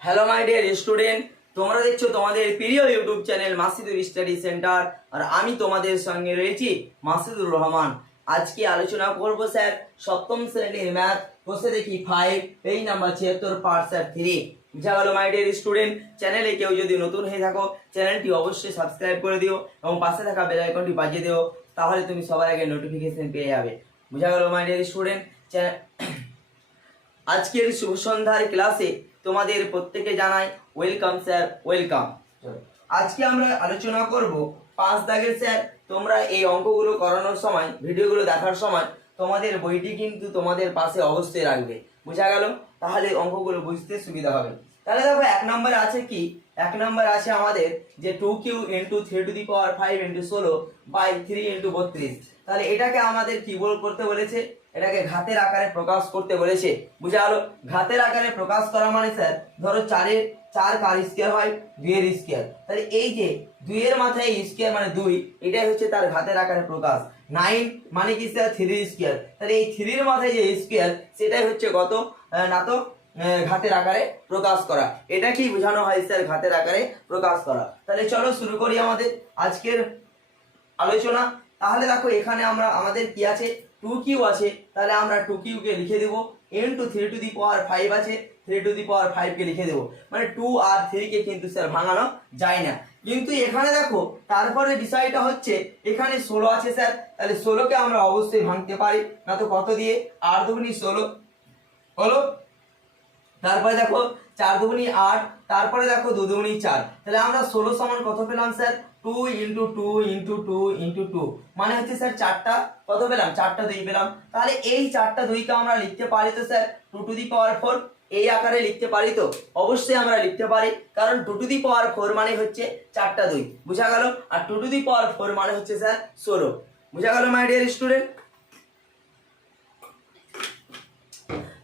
Hello my dear student, তোমরা দেখছো তোমাদের প্রিয় YouTube channel Masidur study centre, আর আমি তোমাদের সঙ্গে রয়েছি মাসিদুর রহমান। আজকে আলোচনা করব স্যার সপ্তম শ্রেণীর ম্যাথ বসে দেখি 5 পেজ নাম্বার 76 পার্ট স্যার 3। বুঝা গেল মাই ডিয়ার স্টুডেন্ট? চ্যানেলে কেউ যদি নতুন হয়ে থাকো চ্যানেলটি অবশ্যই সাবস্ক্রাইব করে দিও এবং পাশে থাকা বেল আইকনটি বাজিয়ে দিও, তাহলে তুমি সবার আগে নোটিফিকেশন পেয়ে যাবে। বুঝা গেল মাই ডিয়ার স্টুডেন্ট? আজকের শুভ সন্ধ্যার ক্লাসে তোমাদের প্রত্যেকে জানাই ওয়েলকাম স্যার, ওয়েলকাম। আজকে আমরা আলোচনা করব 5 দাগের স্যার। তোমরা এই অঙ্কগুলো করানোর সময়, ভিডিওগুলো দেখার সময় তোমাদের বইটি কিন্তু তোমাদের পাশে অবশ্যই রাখবে। বোঝা গেল? তাহলে অঙ্কগুলো বুঝতে সুবিধা হবে। তাহলে দেখো 1 নম্বরে আছে কি? 1 নম্বরে আছে আমাদের যে 2q × 3⁵ × 16 বাই 3 × 32। তাহলে এটাকে আমাদের কি করতে বলেছে? এটাকে ঘাতের আকারে প্রকাশ করতে বলেছে। বুঝা গেল? ঘাতের আকারে প্রকাশ করা মানে স্যার ধরো 4 কার স্কয়ার হয় 2 এর স্কয়ার। তাহলে এই যে 2 এর মাথায় স্কয়ার মানে 2, এটাই হচ্ছে তার ঘাতের আকারে প্রকাশ। 9 মানে কি স্যার 3 স্কয়ার। তাহলে এই 3 এর মাথায় যে স্কয়ার সেটাই হচ্ছে কত না তো ঘাতের আকারে প্রকাশ করা। এটা কি বোঝানো হয় স্যার? ঘাতের আকারে প্রকাশ করা। তাহলে চলো শুরু করি আমাদের আজকের আলোচনা। তাহলে দেখো এখানে আমাদের কি আছে? 2q আছে, তাহলে আমরা 2q কে লিখে দেব ইনটু 3⁵ আছে, 3⁵ কে লিখে দেব। মানে 2 আর 3 কে কিন্তু স্যার ভাঙানো যায় না। কিন্তু এখানে দেখো তারপরে বিষয়টা হচ্ছে এখানে 16 আছে স্যার, তাহলে 16 কে আমরা অবশ্যই ভাঙতে পারি, না তো কত দিয়ে? 8 দুগুনি 16 হলো। তারপরে দেখো 4 দুগুনি 8, তারপরে দেখো 2 দুগুনি 4। তাহলে আমরা 16 সমান কত পেলাম স্যার? 2 × 2 × 2 × 2 মানে হচ্ছে স্যার 4টা কত পেলাম? 4টা 2 পেলাম। তাহলে এই 4টা 2 কে আমরা লিখতে পারি তো স্যার 2⁴ এই আকারে লিখতে পারি তো? অবশ্যই আমরা লিখতে পারি, কারণ 2⁴ মানে হচ্ছে 4টা 2। বুঝা গেল? আর 2⁴ মানে হচ্ছে স্যার 16। বুঝা গেল মাই ডিয়ার স্টুডেন্ট?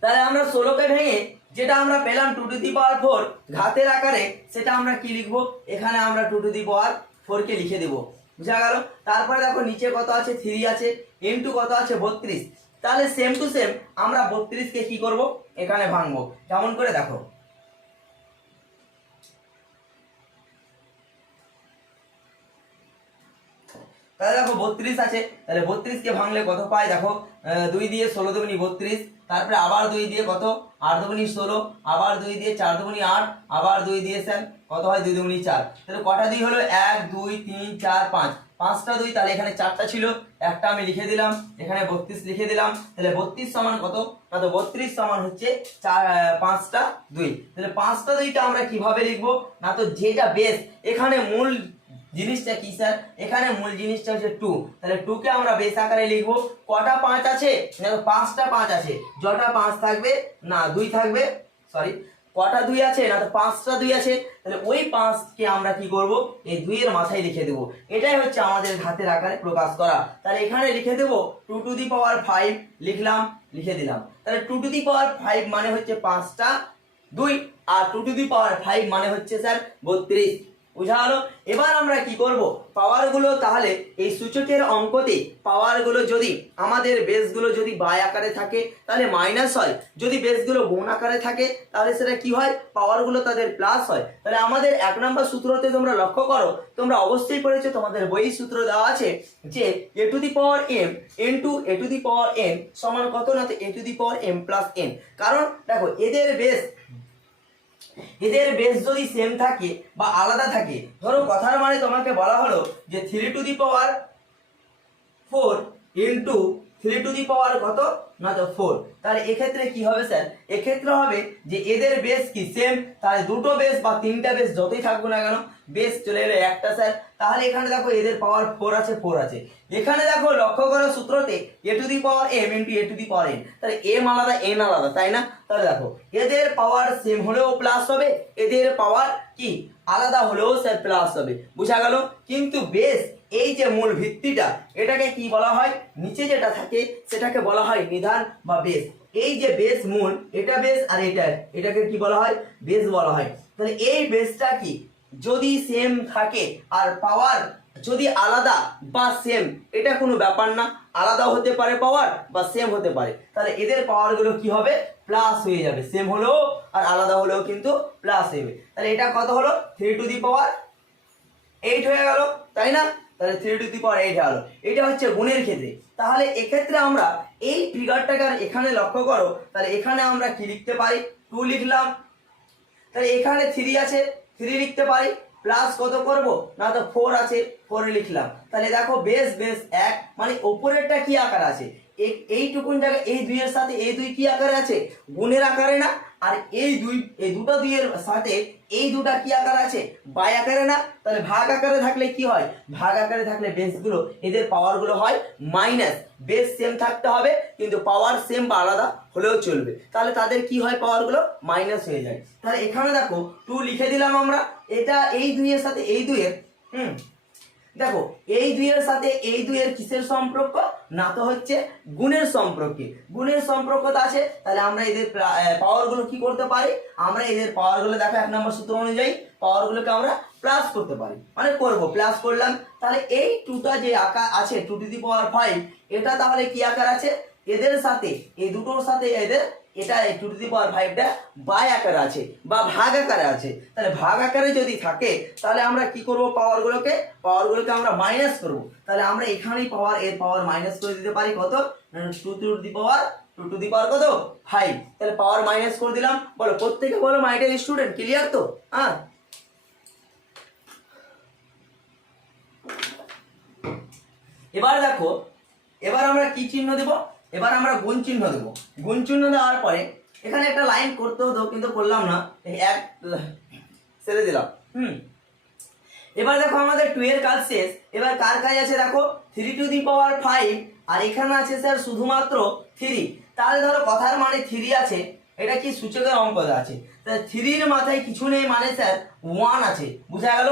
তাহলে আমরা 16 কে ভেঙে যেটা আমরা পেলাম 2⁴ ঘাতের আকারে, সেটা আমরা কি লিখবো? এখানে আমরা 2⁴ কে লিখে দেব। বুঝা গেল? তারপরে দেখো নিচে কত আছে? 3 আছে, ইনটু কত আছে? 32। তাহলে সেম টু সেম আমরা 32 কে কি করব? এখানে ভাঙবো। কেমন করে দেখো? তাহলে দেখো 32 আছে, তাহলে 32 কে ভাঙলে কত পাই? দেখো 2 দিয়ে 16 দুগুনি 32, তারপরে আবার 2 দিয়ে কত? 8 দুগুনি 16, আবার 2 দিয়ে 4 দুগুনি 8, আবার 2 দিয়ে স্যার কত হয়? 2 দুগুনি 4। তাহলে কটা 2 হলো? 1 2 3 4 5, 5টা 2। তাহলে এখানে 4টা ছিল, একটা আমি লিখে দিলাম, এখানে 32 লিখে দিলাম। তাহলে 32 সমান কত? না তো 32 সমান হচ্ছে 5টা 2। তাহলে 5টা 2 কে আমরা কিভাবে লিখবো? না তো যেটা বেস, এখানে মূল জিনিসটা কি স্যার? এখানে মূল জিনিসটা হচ্ছে 2। তাহলে 2 কে আমরা বেস আকারে লিখবো। কটা 5 আছে? দেখো 5টা 5 আছে, যটা 5 থাকবে না 2 থাকবে, সরি কটা 2 আছে? না তো 5টা 2 আছে। তাহলে ওই 5 কে আমরা কি করব? এই 2 এর মাথায় লিখে দেব। এটাই হচ্ছে আমাদের ঘাতের আকারে প্রকাশ করা। তাহলে এখানে লিখে দেব 2⁵ লিখলাম, লিখে দিলাম। তাহলে 2⁵ মানে হচ্ছে 5টা 2, আর 2⁵ মানে হচ্ছে স্যার 32। বুঝা গেল? এবার আমরা কি করব? পাওয়ারগুলো, তাহলে এই সূচকের অঙ্কতে পাওয়ারগুলো যদি আমাদের বেসগুলো যদি বাই আকারে থাকে তাহলে মাইনাস হয়, যদি বেসগুলো গুণ আকারে থাকে তাহলে সেটা কি হয়? পাওয়ারগুলো তাদের প্লাস হয়। তাহলে আমাদের 1 নম্বর সূত্রতে তোমরা লক্ষ্য করো, তোমরা অবশ্যই পড়েছো, তোমাদের বই সূত্র দেওয়া আছে যে a⁴m * a⁴n সমান কত? না তো a⁴m + n। কারণ দেখো এদের বেস যদি সেম থাকে বা আলাদা থাকে, ধরো কথার মানে তোমাকে বলা হলো যে 3⁴ ইনটু 3⁴ কত? না তো 4। তাহলে এক্ষেত্রে কি হবে স্যার? এক্ষেত্রে হবে যে এদের বেস কি সেম, তাহলে দুটো বেস বা তিনটা বেস যতই থাকবো না কেন, বেস চলে এলো একটা স্যার। তাহলে এখানে দেখো এদের পাওয়ার 4 আছে, 4 আছে। এখানে দেখো লক্ষ্য করো সূত্রতে a⁴m * a⁴n, তাহলে m আলাদা n আলাদা, তাই না? তাহলে দেখো এদের পাওয়ার সেম হলেও প্লাস হবে, এদের পাওয়ার কি আলাদা হলেও স্যার প্লাস হবে। বুঝা গেল? কিন্তু বেস, এই যে মূল ভিত্তিটা, এটাকে কি বলা হয়? নিচে যেটা থাকে সেটাকে বলা হয় নিধান বা বেস। এই যে বেস মূল, এটা বেস আর এটাকে কি বলা হয়? বেস বলা হয়। তাহলে এই বেসটা কি যদি সেম থাকে আর পাওয়ার যদি আলাদা বা সেম, এটা কোনো ব্যাপার না, আলাদা হতে পারে পাওয়ার বা সেম হতে পারে। তাহলে এদের পাওয়ারগুলো কি হবে? প্লাস হয়ে যাবে, সেম হলেও আর আলাদা হলেও কিন্তু প্লাস হবে। তাহলে এটা কত হলো 3^8 হয়ে গেল, তাই না? তাহলে 3^8 গেল, এটা হচ্ছে গুণের ক্ষেত্রে। তাহলে এক্ষেত্রে আমরা এই ফিগারটাকে এখানে লক্ষ্য করো, তাহলে এখানে আমরা কি লিখতে পারি 2 লিখলাম, তাহলে এখানে 3 আছে 3 লিখতে পারি, প্লাস কত করব না তো 4 আছে 4 লিখলাম। তাহলে দেখো বেস বেস 1 মানে উপরেরটা কি আকার আছে, এইটুকুন জায়গায় এই 2 এর সাথে এই 2 কি আকারে আছে গুণের আকারে না, আর এই দুটো 2 এর সাথে এই দুটা কি আকার আছে বাই আকারে না। তাহলে ভাগ আকারে থাকলে কি হয়, ভাগ আকারে থাকলে বেসগুলো এদের পাওয়ারগুলো হয় মাইনাস, বেস সেম থাকতে হবে কিন্তু পাওয়ার সেম বা আলাদা হলেও চলবে, তাহলে তাদের কি হয় পাওয়ারগুলো মাইনাস হয়ে যায়। তাহলে এখানে দেখো 2 লিখে দিলাম আমরা, এটা এই 2 এর সাথে এই 2 এর দেখো এই 2 এর সাথে এই 2 এর কিসের সম্পর্ক না তো হচ্ছে গুণের সম্পর্কে, গুণের সম্পর্কটা আছে। তাহলে আমরা এদের পাওয়ারগুলো কি করতে পারি, আমরা এদের পাওয়ারগুলো দেখো 1 নম্বর সূত্র অনুযায়ী পাওয়ারগুলোকে আমরা প্লাস করতে পারি, মানে করব প্লাস করলাম। তাহলে এই 2টা যে আকার আছে 2^5 এটা তাহলে কি আকার আছে এদের সাথে এই দুটোর সাথে এদের এটা 2^5টা বাই আকারে আছে বা ভাগ আকারে আছে। তাহলে ভাগ আকারে যদি থাকে তাহলে আমরা কি করব পাওয়ারগুলোকে আমরা মাইনাস করব। তাহলে আমরা এখানেই পাওয়ার এর পাওয়ার মাইনাস করে দিতে পারি কত 2 কত 5, তাহলে পাওয়ার মাইনাস করে দিলাম। বলো প্রত্যেকে বলো মাই ডিয়ার স্টুডেন্ট, ক্লিয়ার তো? হ্যাঁ, এবার দেখো এবার আমরা কি চিহ্ন দেব, এবার আমরা গুণ চিহ্ন দেব। গুণ চিহ্ন দেওয়ার পরে এখানে একটা লাইন করতে হতো কিন্তু করলাম না, এক ছেড়ে দিলাম। এবার দেখো আমাদের 2 এর কাজ শেষ, এবার কার কাজ আছে দেখো 3^5 আর এখানে আছে স্যার শুধুমাত্র 3। তাহলে ধরো কথার মানে 3 আছে, এটা কি সূচকের অঙ্ক আছে, তাহলে 3 এর মাথায় কিছু নেই মানে স্যার 1 আছে, বুঝা গেল?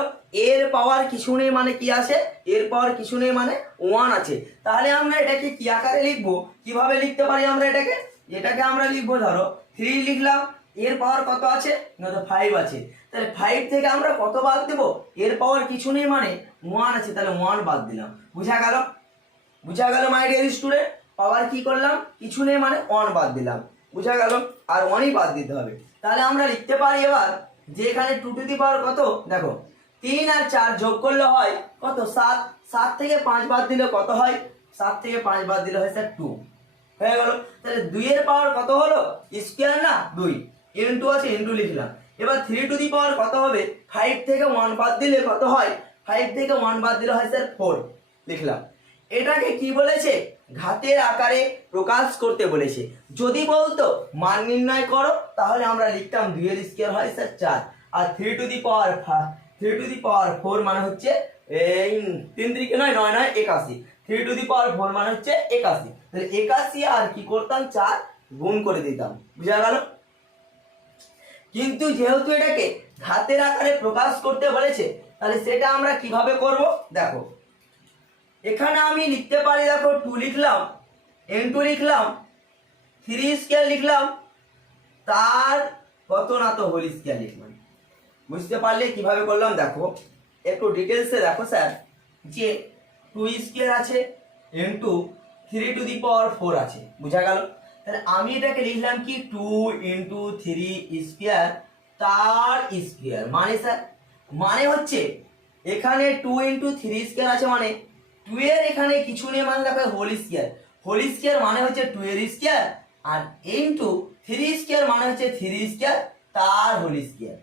এর পাওয়ার কিছু নেই মানে কি আছে, এর পাওয়ার কিছু নেই মানে 1 আছে। তাহলে আমরা এটাকে কি আকারে লিখবো, কিভাবে লিখতে পারি আমরা এটাকে আমরা লিখবো ধরো 3 লিখলাম, এর পাওয়ার কত আছে না তো 5 আছে, তাহলে 5 থেকে আমরা কত বাদ দেব, এর পাওয়ার কিছু নেই মানে 1 আছে, তাহলে 1 বাদ দিলাম। বুঝা গেল? বুঝা গেল মাই ডিয়ার স্টুডেন্ট? পাওয়ার কি করলাম কিছু নেই মানে 1 বাদ দিলাম, বুঝা গেল? আর 1ই বাদ দিতে হবে। তাহলে আমরা লিখতে পারি এবার যে এখানে 2^, কত দেখো 3 আর 4 যোগ করলে হয় কত 7, 7 থেকে 5 বাদ দিলে কত হয়, 7 থেকে 5 বাদ দিলে হয় স্যার 2 হয়ে গেল। তাহলে 2 এর পাওয়ার কত হলো স্কয়ার না 2 ইনটু আছে ইনটু লিখলাম। এবার 3^, কত হবে 5 থেকে 1 বাদ দিলে কত হয়, 5 থেকে 1 বাদ দিলে হয় স্যার 4 লিখলাম। এটাকে কি বলেছে ঘাতের আকারে প্রকাশ করতে বলেছে। যদি বলতো মান নির্ণয় করো তাহলে আমরা লিখতাম 2 এর স্কয়ার হয় স্যার 4 আর 3^4 মানে হচ্ছে এই 3 3 9 9 9 81, 3^4 মানে হচ্ছে 81, তাহলে 81 আর কি করতাম 4 গুণ করে দিতাম, বুঝা গেল? কিন্তু যেহেতু এটাকে ঘাতের আকারে প্রকাশ করতে বলেছে তাহলে সেটা আমরা কিভাবে করব দেখো, এখানে আমি লিখতে পারি দেখো 2 লিখলাম n2 লিখলাম 3² লিখলাম তার কত না তো হোল স্কয়ার লিখলাম। বুঝতে পারলে কিভাবে করলাম দেখো, একটু ডিটেলসে দেখো স্যার যে 2² আছে n2 3^4 আছে, বুঝা গেল? তাহলে আমি এটাকে লিখলাম কি 2 × 3² তার স্কয়ার, মানে স্যার মানে হচ্ছে এখানে 2 × 3² আছে মানে 2 এর এখানে কিছু নেই মানে দেখো হোল স্কয়ার মানে হচ্ছে 2 এর স্কয়ার আর ইনটু 3² মানে হচ্ছে 3² তার হোল স্কয়ার,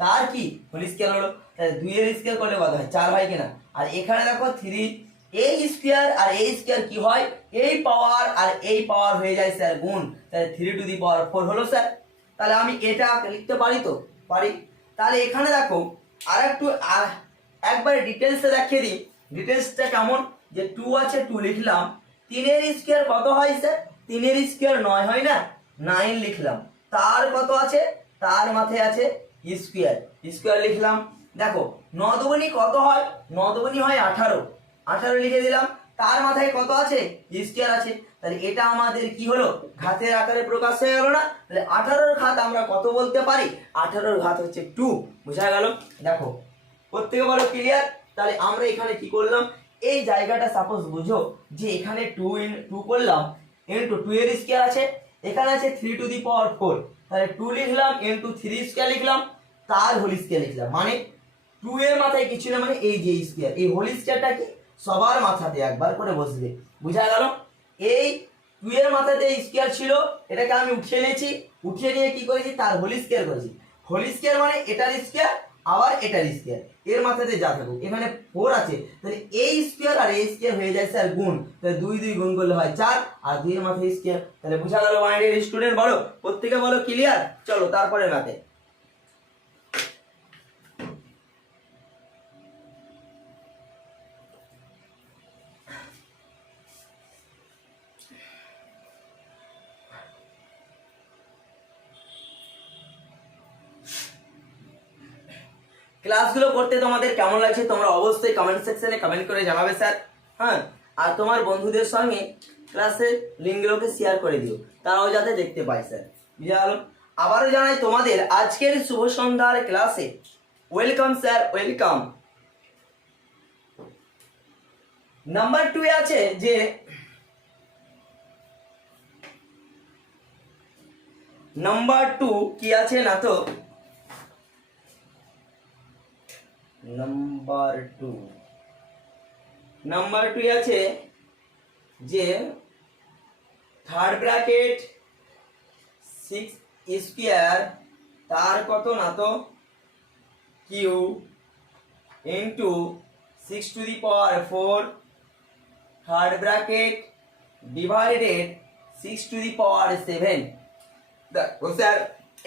তার কি হোল স্কয়ার হলো। তাহলে 2 এর স্কয়ার করলে কত হয় 4 হয় কিনা, আর এখানে দেখো 3 এই স্কয়ার আর এই স্কয়ার কি হয় এই পাওয়ার আর এই পাওয়ার হয়ে যায় স্যার গুণ, তাহলে 3^4 হলো স্যার। তাহলে আমি এটা লিখতে পারি তো পারি। তাহলে এখানে দেখো একবারে ডিটেলসে দেখিয়ে দিই, ডিটেলসটা কেমন যে 2 আছে 2 লিখলাম, 3 এর স্কয়ার কত হয় স্যার 3 এর স্কয়ার 9 হয় না 9 লিখলাম, তার কত আছে তার মাথায় আছে স্কয়ার লিখলাম। দেখো 9 দুগুণী কত হয় 9 দুগুণী হয় 18 লিখে দিলাম, তার মাথায় কত আছে স্কয়ার আছে, তাহলে এটা আমাদের কি হলো ঘাতের আকারে প্রকাশ হয়ে গেল না। তাহলে 18 ঘাত আমরা কত বলতে পারি 18 ঘাত হচ্ছে 2, বুঝা গেল? দেখো প্রত্যেকে বলো ক্লিয়ার? তাহলে আমরা এখানে কি করলাম এই জায়গাটা সাপোজ বুঝো যে এখানে 2 করলাম ইনটু 2 এর স্কয়ার আছে এখানে আছে 3^4, তাহলে 2 লিখলাম ইনটু 3 স্কয়ার লিখলাম তার হোল স্কয়ার লিখলাম, মানে 2 এর মাথায় কিছু না, মানে এই যে স্কয়ার, এই হোল স্কয়ারটা কি সবার মাথাতে একবার করে বসবে, বুঝা গেল? এই 2 এর মাথাতে স্কয়ার ছিল, এটাকে আমি উঠিয়ে নিয়েছি, উঠিয়ে নিয়ে কি করেছি তার হোল স্কয়ার করেছি। হোল স্কয়ার মানে এটার স্কয়ার আবার এটার স্কয়ার, এর মাথাতে যা থাকুক, এখানে 4 আছে, তাহলে এই স্কয়ার আর এই স্কয়ার হয়ে যায় স্যার গুণ, তাহলে 2 2 গুণ করলে হয় 4, আর 2 এর মাথায় স্কয়ার, তাহলে বুঝা গেল মাই ডিয়ার স্টুডেন্ট? বলো প্রত্যেকে বলো ক্লিয়ার? চলো তারপরে ম্যাথে। ক্লাসগুলো করতে তোমাদের কেমন লাগছে তোমরা অবশ্যই কমেন্ট সেকশনে কমেন্ট করে জানাবে স্যার। হ্যাঁ, আর তোমার বন্ধুদের সঙ্গে ক্লাসের লিঙ্কগুলোকে শেয়ার করে দিও, তারাও যাতে দেখতে পায় স্যার, বুঝা গেল? আবারও জানাই তোমাদের আজকের শুভ সন্ধ্যার ক্লাসে ওয়েলকাম স্যার, ওয়েলকাম। নাম্বার 2 এ আছে যে নাম্বার 2 কি আছে না তো নাম্বার 2 আছে যে থার্ড ব্র্যাকেট 6 স্কয়ার তার কত না তো q into 6^4 third bracket divided 6^7। দেখো স্যার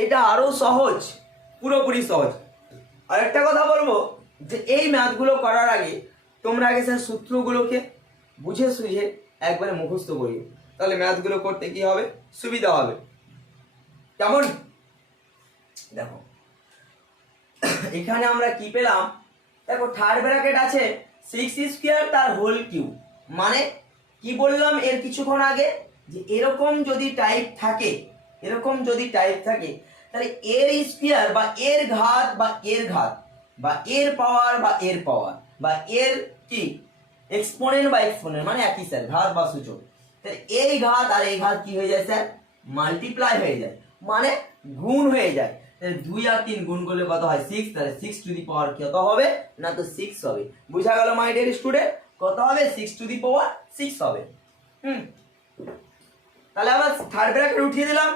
এটা আরো সহজ, পুরোপুরি সহজ। আর একটা কথা বলবো যে এই ম্যাথগুলো করার আগে তোমরা আগে স্যার সূত্রগুলোকে বুঝে সুঝে একবারে মুখস্থ করিও, তাহলে ম্যাথগুলো করতে কি হবে, সুবিধা হবে। কেমন? দেখো এখানে আমরা কি পেলাম, দেখো থার্ড ব্র্যাকেট আছে 6 স্কয়ার তার হোল কিউ, মানে কি বললাম এর কিছুক্ষণ আগে যে এরকম যদি টাইপ থাকে, এরকম যদি টাইপ থাকে তাহলে এর স্কয়ার বা এর ঘাত বা এর ঘাত বা এর পাওয়ার বা এর পাওয়ার বা এর কি এক্সপোনেন্ট বা এক্সপোনেন্ট, মানে একই স্যার, ঘাত বা সূচক, তাহলে এই ঘাত আর এই ঘাত কি হয়ে যায় স্যার, মাল্টিপ্লাই হয়ে যায়, মানে গুণ হয়ে যায়। তাহলে 2 আর 3 গুণ করলে কত হয় 6, তাহলে 6^, কত হবে না তো 6 হবে। বুঝা গেল মাই ডিয়ার স্টুডেন্ট? কত হবে 6^6 হবে। তাহলে আমরা থার্ড ব্র্যাকেট উঠিয়ে দিলাম,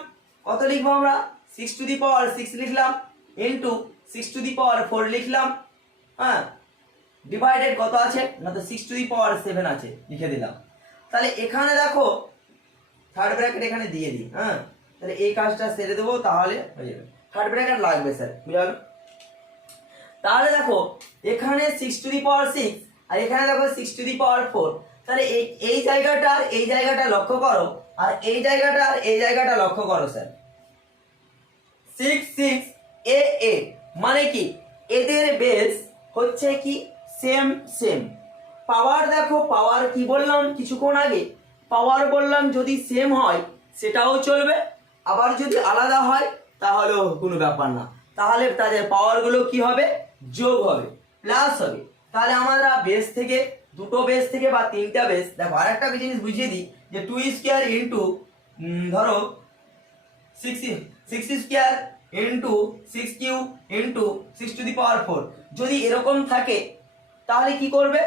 কত লিখবো আমরা 6^6 লিখলাম ইনটু 6^4 লিখলাম, হ্যাঁ, ডিভাইডেড কত আছে না তো 6^7 আছে, লিখে দিলাম। তাহলে এখানে দেখো থার্ড ব্র্যাকেট এখানে দিয়ে দিই, হ্যাঁ, তাহলে এই কাজটা সেরে দেবো, তাহলে হয়ে যাবে। থার্ড ব্র্যাকেট লাগবে স্যার, বুঝা গেল? তাহলে দেখো এখানে 6^6 আর এখানে দেখো 6^4, তাহলে এই জায়গাটা আর এই জায়গাটা লক্ষ্য করো, আর এই জায়গাটা আর এই জায়গাটা লক্ষ্য করো স্যার, 6 6 এ এ, মানে কি এদের বেস হচ্ছে কি সেম সেম। পাওয়ার দেখো, পাওয়ার কি বললাম কিছুক্ষণ আগে, পাওয়ার বললাম যদি সেম হয় সেটাও চলবে, আবার যদি আলাদা হয় তাহলেও কোনো ব্যাপার না, তাহলে তাদের পাওয়ারগুলো কি হবে, যোগ হবে, প্লাস হবে। তাহলে আমরা বেস থেকে, দুটো বেস থেকে বা তিনটা বেস, দেখো আরেকটা জিনিস বুঝিয়ে দিই যে 2 স্কয়ার ইনটু ধরো 6 স্কয়ার ইনটু 6 কিউ ইনটু 6^4, যদি এরকম থাকে তাহলে কি করবে,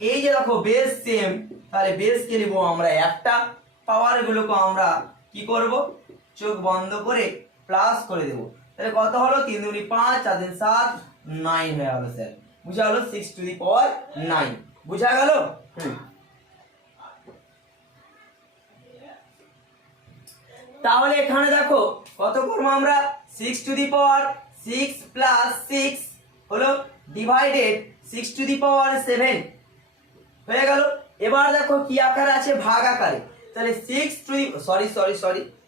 এই যে দেখো বেস সেম, তাহলে বেসকে নিব আমরা একটা, পাওয়ারগুলোকে আমরা কি করব, চোখ বন্ধ করে প্লাস করে দেব, তাহলে কত হলো 3 2 5 4 3 7 9 হয়ে গেল স্যার, বুঝা গেল 6^9, বুঝা গেল? তাহলে এখানে দেখো কত করবো আমরা 6^6 প্লাস 6 হলো ডিভাইডেড 6^7 হয়ে গেল। এবার দেখো কি আকারে আছে, ভাগ আকারে, তাহলে 6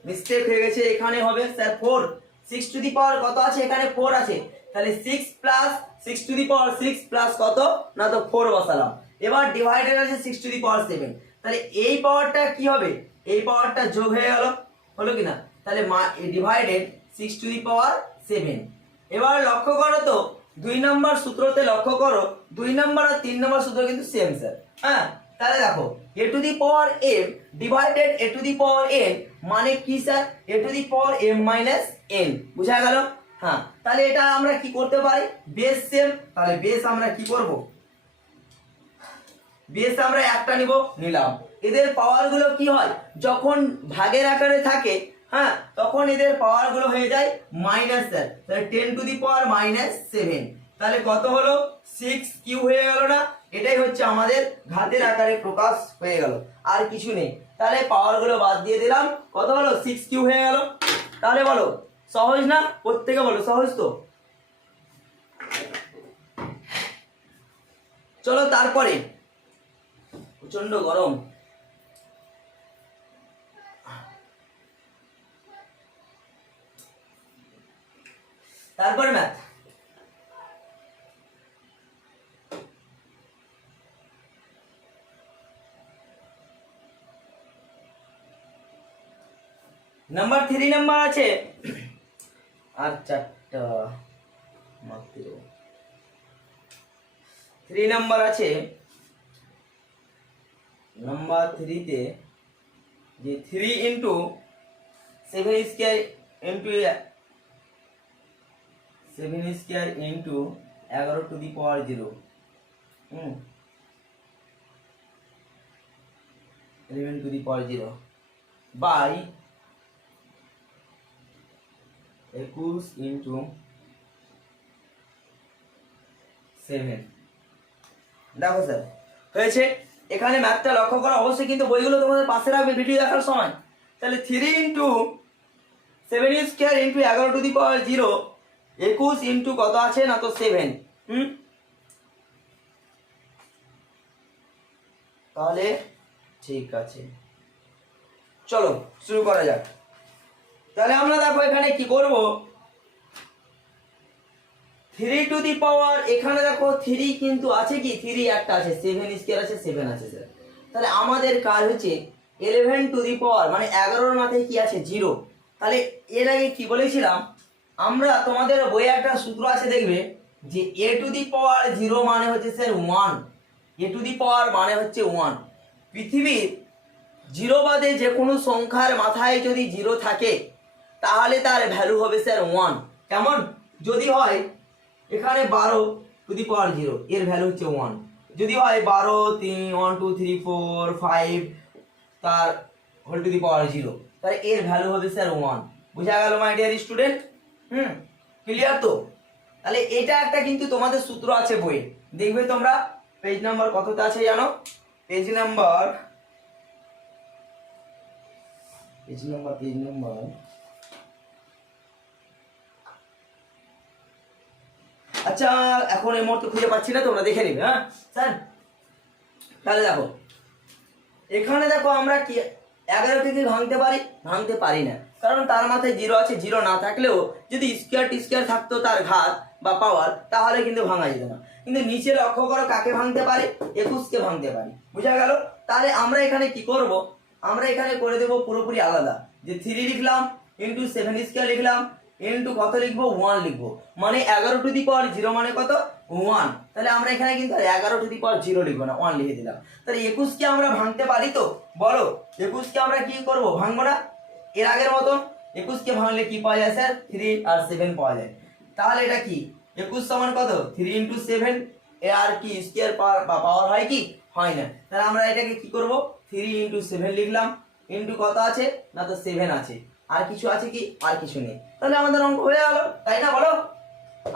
মিস্টেক হয়ে গেছে, এখানে হবে স্যার 4, 6 কত আছে এখানে 4 আছে, তাহলে 6 প্লাস 6 প্লাস কত না তো 4 বসালাম, এবার ডিভাইডেড আছে 6^7, তাহলে এই পাওয়ারটা কি হবে, এই পাওয়ারটা যোগ হয়ে গেল, হলো কিনা, তাহলে ডিভাইডেড 6^7। এবার লক্ষ্য করো তো 2 নম্বর সূত্রতে লক্ষ্য করো, 2 নম্বর আর 3 নম্বর সূত্র কিন্তু সেম স্যার, হ্যাঁ, তাহলে দেখো A to the power M divided A to the power N মানে কি sir A to the power M minus N, বুঝা গেল? হ্যাঁ, তাহলে এটা আমরা কি করতে পারি, বেস সেম, তাহলে বেস আমরা কি করব, বেস আমরা একটা নিলাম। এদের পাওয়ার গুলো কি হয়, যখন ভাগের আকারে থাকে, হ্যাঁ, তখন এদের পাওয়ার গুলো হয়ে যায় মাইনাস, স্যার তাহলে 10 টু দি পাওয়ার মাইনাস 7, তাহলে কত হলো 6 কিউ হয়ে গেল না? এটাই হচ্ছে আমাদের ঘাতের আকারে প্রকাশ হয়ে গেল, আর কিছু নেই। তাহলে পাওয়ার গুলো বাদ দিয়ে দিলাম, কত হলো 6 কিউ হয়ে গেল। তাহলে বলো সহজ না? প্রত্যেকে বলো সহজ তো? চলো তারপরে, প্রচন্ড গরম, তারপরে ম্যাথ। নাম্বার 3 নাম্বার আছে আর চারটা মাত্র। 3 নাম্বার আছে, নাম্বার 3 তে যে 3 into 7 square into 7 square into 11 to the power 0 11 to the power 0 by 21 into 7। দেখো স্যার হয়েছে, এখানে ম্যাথটা লক্ষ্য করো অবশ্যই, কিন্তু বইগুলো তোমাদের পাশে রাখবে ভিডিও দেখার সময়। তাহলে 3 into 7 square into 11 to the power 0 21 into কত আছে না তো 7, তাহলে ঠিক আছে, চলো শুরু করা যাক। তাহলে আমরা দেখো এখানে কি করব, 3 টু দি পাওয়ার, এখানে দেখো 3 কিন্তু আছে কি, 3 একটা আছে, 7 স্কয়ার আছে, 7 আছে স্যার। তাহলে আমাদের কাজ হচ্ছে 11 টু দি পাওয়ার মানে 11 এর মাথায় কি আছে 0। তাহলে এর আগে কি বলেছিলাম আমরা, তোমাদের বইয়ে একটা সূত্র আছে দেখবে, যে a টু দি পাওয়ার 0 মানে হচ্ছে স্যার 1, a টু দি পাওয়ার মানে হচ্ছে 1। পৃথিবীর 0 বাদে যে কোনো সংখ্যার মাথায় যদি 0 থাকে তাহলে তার ভ্যালু হবে স্যার 1। কেমন? যদি হয় এখানে 12 টু দি পাওয়ার 0, এর ভ্যালু হচ্ছে 1। যদি হয় 12 3 1 2 3 4 5 তার হোল টু দি পাওয়ার 0, তাহলে এর ভ্যালু হবে স্যার 1। বুঝা গেল মাই ডিয়ার স্টুডেন্ট? ক্লিয়ার তো? তাহলে এটা একটা কিন্তু তোমাদের সূত্র আছে বইয়ে, দেখবে তোমরা পেজ নাম্বার কততে আছে জানো? পেজ নাম্বার আচ্ছা এখন এই মুহূর্তে খুঁজে পাচ্ছি না, তোমরা দেখে নিবে। হ্যাঁ স্যার, তাহলে দেখো এখানে দেখো আমরা কি 11 থেকে ভাঙতে পারি না, কারণ তার মাথায় 0 আছে। 0 না থাকলেও যদি স্কয়ার টি স্কয়ার থাকতো তার ঘাত বা পাওয়ার, তাহলে কিন্তু ভাঙা যেত না। কিন্তু নিচে লক্ষ্য করো কাকে ভাঙতে পারি, 21 কে ভাঙতে পারি। বুঝা গেল? তাহলে আমরা এখানে কি করব, আমরা এখানে করে দেব পুরোপুরি আলাদা, যে 3 লিখলাম ইন্টু 7 স্কয়ার লিখলাম ইন্টু কত লিখবো 1 লিখবো, মানে 11 টু দি পাওয়ার 0 মানে কত 1। তাহলে আমরা এখানে কিন্তু 11 টু দি পাওয়ার 0 লিখবো না, 1 লিখে দিলাম। তাহলে 21 কে আমরা ভাঙতে পারি তো? বলো 21 কে আমরা কি করব, ভাঙবো না? এর আগের মতো 21 কে ভাঙলে কি পাওয়া যায় স্যার, 3 আর 7 পাওয়া যায়। তাহলে এটা কি 21 সমান কত 3 ইন্টু 7, এ আর কি স্কয়ার পাওয়ার হয় কি, হয় না। তাহলে আমরা এটাকে কি করব, 3 ইন্টু 7 লিখলাম ইন্টু কত আছে না তো 7 আছে, আর কিছু আছে কি, আর কিছু নেই। তাহলে আমাদের অঙ্ক হয়ে গেল, তাই না? বলো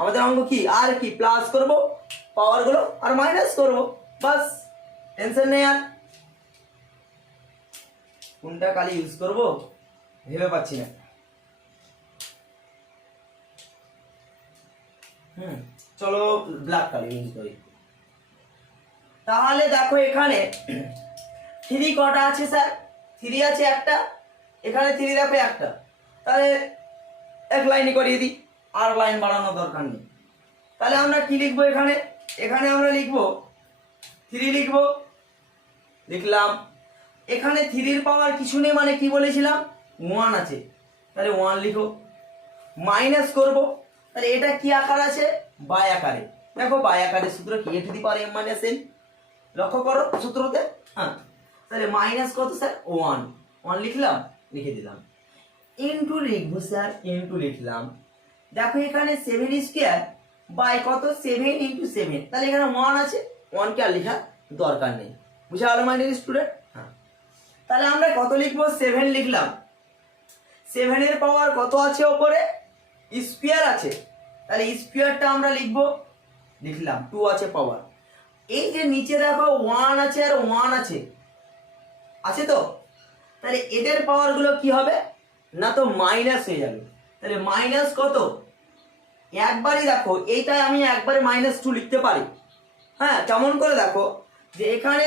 আমাদের অঙ্ক কি, আর কি প্লাস করব পাওয়ার গুলো আর মাইনাস করব, বাস, টেনশন নেই। আর কোনটা কালি ইউজ করব ভেবে পাচ্ছি না। চলো ব্ল্যাক কালি ইউজ করি। তাহলে দেখো এখানে 3 কটা আছে স্যার, 3 আছে একটা, এখানে 3 দেখো একটা, তাহলে এক লাইনই করিয়ে দিই, আর লাইন বাড়ানোর দরকার নেই। তাহলে আমরা কি লিখবো এখানে, এখানে আমরা লিখবো 3 লিখলাম। এখানে 3 এর পাওয়ার কিছু নেই মানে কি বলেছিলাম 1 আছে, তাহলে 1 লিখো। মাইনাস করব, তাহলে এটা কি আকার আছে, বাই আকারে। দেখো বাই আকারের সূত্র কি, a to the power m minus n, লক্ষ্য করো সূত্রতে। হ্যাঁ, তাহলে মাইনাস কত স্যার 1, 1 লিখলাম, লিখে দিলাম। ইনটু লিখবো স্যার, ইনটু লিখলাম। দেখো এখানে 7 স্কোয়ার বাই কত 7 ইনটু 7, তাহলে এখানে 1 আছে, 1 কে আর লেখার দরকার নেই। বুঝা গেল মাই ডিয়ার স্টুডেন্ট? হ্যাঁ, তাহলে আমরা কত লিখবো 7 লিখলাম। 7 এর পাওয়ার কত আছে ওপরে? স্কোয়ার আছে, তাহলে স্কোয়ারটা আমরা লিখবো, লিখলাম 2 আছে পাওয়ার। এই যে নিচে দেখো 1 আছে আর 1 আছে, আছে তো, তাহলে এদের পাওয়ার গুলো কি হবে না তো মাইনাস হয়ে যাবে। তাহলে মাইনাস কত, একবারই দেখো এইটাই আমি একবারে -2 লিখতে পারি। হ্যাঁ, কেমন করে দেখো যে এখানে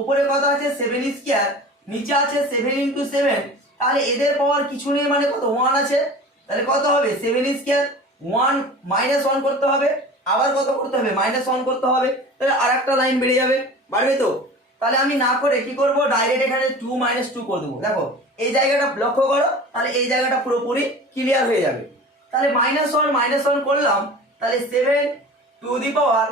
উপরে কত আছে 7 স্কোয়ার, নিচে আছে 7 ইনটু 7, তাহলে এদের পাওয়ার কিছু নেই মানে কত 1 আছে, তাহলে কত হবে 7 স্কোয়ার 1 -1 করতে হবে, আবার কত করতে হবে -1 করতে হবে, তাহলে আর একটা লাইন বেড়ে যাবে, বাড়বে তো। তাহলে আমি না করে কি করব, ডাইরেক্ট এখানে 2 -2 করে দেবো। দেখো এই জায়গাটা লক্ষ্য করো, তাহলে এই জায়গাটা পুরোপুরি ক্লিয়ার হয়ে যাবে। তাহলে -1 করলাম, তাহলে 7 টু দি পাওয়ার,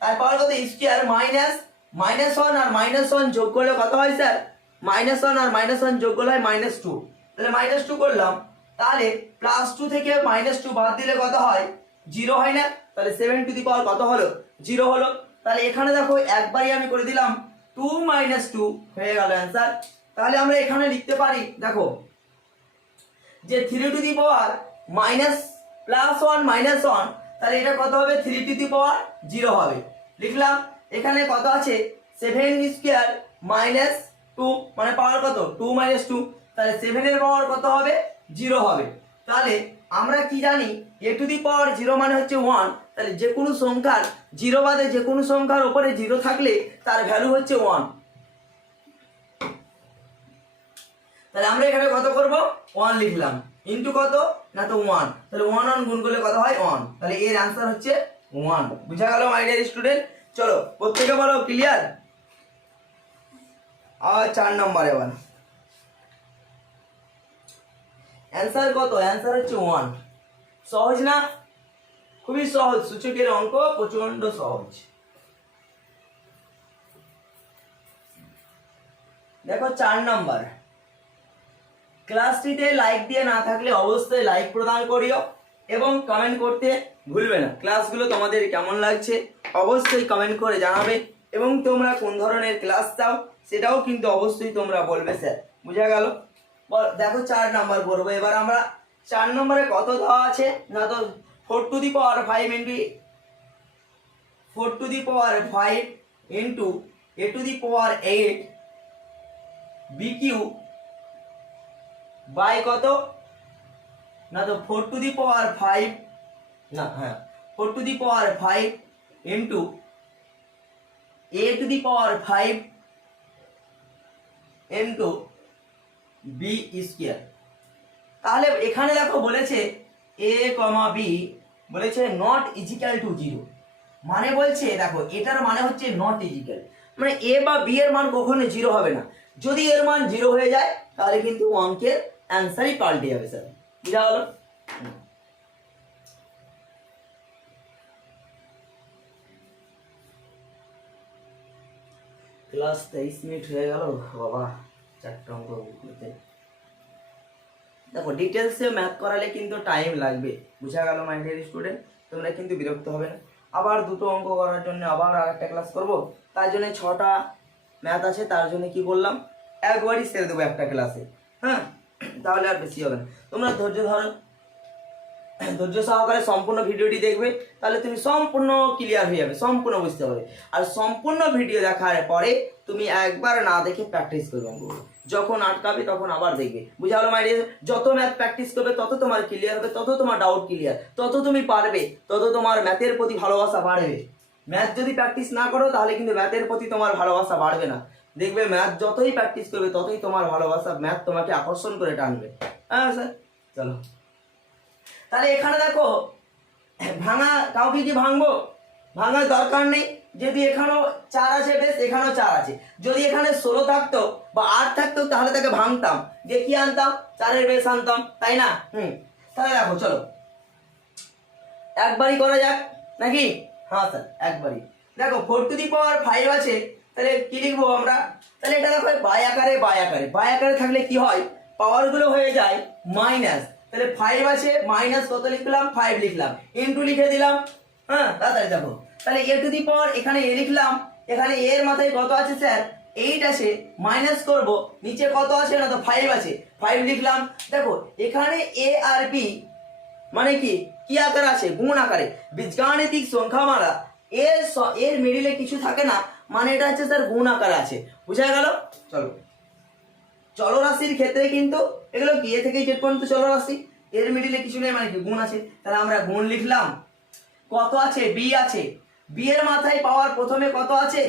তার পাওয়ার কত স্কোয়ার -1 আর -1 যোগ করলে কত হয় স্যার, -1 আর -1 যোগ করলে হয় -2, তাহলে -2 করলাম। তাহলে +2 থেকে -2 বাদ দিলে কত হয় 0 হয় না, তাহলে 7 টু দি পাওয়ার কত হলো 0 হলো। তাহলে এখানে দেখো একবারই আমি করে দিলাম 2 -2 হয়ে গেল অ্যান্সার। তাহলে আমরা এখানে লিখতে পারি দেখো যে 3 টু দি পাওয়ার +1 -1, তাহলে এটা কত হবে 3 টু দি পাওয়ার 0 হবে, লিখলাম। এখানে কত আছে 7 স্কোয়ার -2 মানে পাওয়ার কত 2 -2, তাহলে 7 এর পাওয়ার কত হবে 0 হবে। তাহলে আমরা কি জানি a টু দি পাওয়ার 0 মানে হচ্ছে 1, তাহলে যে কোনো সংখ্যার 0 বাদে যে কোনো সংখ্যার উপরে 0 থাকলে তার ভ্যালু হচ্ছে 1। তাহলে আমরা এখানে কত করব 1 লিখলাম, ইনটু কত না তো 1, তাহলে 1 গুণ করলে কত হয় 1, তাহলে এর অ্যান্সার হচ্ছে 1। বুঝা গেল মাই ডিয়ার স্টুডেন্ট? চলো প্রত্যেকে বলো ক্লিয়ার। আর 4 নম্বর এবার অ্যান্সার কত, অ্যান্সার হচ্ছে 1। সহজ না? খুবই সহজ, সূচকের অঙ্ক প্রচন্ড সহজ। দেখো 4 নম্বর, ক্লাসটিতে লাইক দিয়ে না থাকলে অবশ্যই লাইক প্রদান করিও এবং কমেন্ট করতে ভুলবে না। ক্লাসগুলো তোমাদের কেমন লাগছে অবশ্যই কমেন্ট করে জানাবে, এবং তোমরা কোন ধরনের ক্লাস চাও সেটাও কিন্তু অবশ্যই তোমরা বলবে স্যার। বুঝা গেল? দেখো 4 নম্বর করবো এবার আমরা। 4 নম্বরে কত দেওয়া আছে না তো 4 to the power 5 into a to the power 8 bq by কত না তো 4 টু দি পাওয়ার 5 না, হ্যাঁ 4 to the power 5 into a to the power 5 into b square. তাহলে এখানে দেখো বলেছে a, b বলেছে নট ইজিক্যাল টু 0, মানে বলছে দেখো এটার মানে হচ্ছে নট ইজিক্যাল, মানে a বা b এর মান কখনো 0 হবে না। যদি এর মান 0 হয়ে যায় তাহলে কিন্তু অঙ্কের অ্যান্সারই পাল্টে যাবে স্যার। বুঝা গেল? ক্লাস 23 মিনিট হয়ে গেল বাবা, 4টা অঙ্ক করতে। দেখো ডিটেলসে ম্যাথ করালে কিন্তু টাইম লাগবে। বুঝা গেল মাই ডিয়ার স্টুডেন্ট? তোমরা কিন্তু বিরক্ত হবে না। আবার 2টো অঙ্ক করার জন্য আবার আরেকটা ক্লাস করব, তার জন্য 6টা ম্যাথ আছে, তার জন্য কি করলাম একবারই ছেড়ে দেবো একটা ক্লাসে। হ্যাঁ, তাহলে আর বেশি হবে না। তোমরা ধৈর্য ধরো, ধৈর্য সহকারে সম্পূর্ণ ভিডিওটি দেখবে, তাহলে তুমি সম্পূর্ণ ক্লিয়ার হয়ে যাবে, সম্পূর্ণ বুঝতে পারবে। আর সম্পূর্ণ ভিডিও দেখার পরে তুমি একবার না দেখে প্র্যাকটিস করবে অঙ্কগুলো, যখন আটকাবে তখন আবার দেখবে। বুঝা গেল মাই ডিয়ার? যত ম্যাথ প্র্যাকটিস করবে তত তোমার ক্লিয়ার হবে, তত তোমার ডাউট ক্লিয়ার, তত তুমি পারবে, তত তোমার ম্যাথের প্রতি ভালোবাসা বাড়বে। ম্যাথ যদি প্র্যাকটিস না করো তাহলে কিন্তু ম্যাথের প্রতি তোমার ভালোবাসা বাড়বে না। দেখবে ম্যাথ যতই প্র্যাকটিস করবে ততই তোমার ভালোবাসা, ম্যাথ তোমাকে আকর্ষণ করে টানবে। হ্যাঁ স্যার, চলো তাহলে এখানে দেখো ভাঙা, কাউকে কি ভাঙবো? ভাঙার দরকার নেই। যদি এখানেও 4 আছে, বেশ এখানেও 4 আছে। যদি এখানে 16 থাকতো বা 8 থাকতো তাহলে তাকে ভাঙতাম, দিয়ে কি আনতাম 4-এর বেশ আনতাম, তাই না? তাহলে দেখো চলো একবারই করা যাক নাকি? হ্যাঁ স্যার একবারই। দেখো 4 টু দি পাওয়ার 5 আছে, তাহলে কি লিখবো আমরা, তাহলে এটা দেখো বাই আকারে বাই আকারে থাকলে কি হয়, পাওয়ার গুলো হয়ে যায় মাইনাস। তাহলে 5 আছে, মাইনাস কত লিখলাম 5 লিখলাম, ইনটু লিখে দিলাম। হ্যাঁ তাড়াতাড়ি দেখো, তাহলে a টু দি পাওয়ার এখানে a লিখলাম, এখানে a এর মাথায় কত আছে স্যার 8 আছে, মাইনাস করব নিচে কত আছে না তো 5 আছে, 5 লিখলাম। দেখো এখানে a আর b মানে কি কি আকার আছে, গুণ আকারে। বীজগাণিতিক সংখ্যামালা এর মিডিলে কিছু থাকে না, মানে এটা হচ্ছে স্যার গুণ আকারে আছে, বুঝা গেল। চলো, চলরাশির ক্ষেত্রে কিন্তু এগুলো কি এ থেকে জেড পর্যন্ত চলরাশি, এর মিডিলে কিছু নেই মানে কি গুণ আছে, তাহলে আমরা গুণ লিখলাম। কত আছে বি আছে, বি এর মাথায় পাওয়ার প্রথমে কত আছে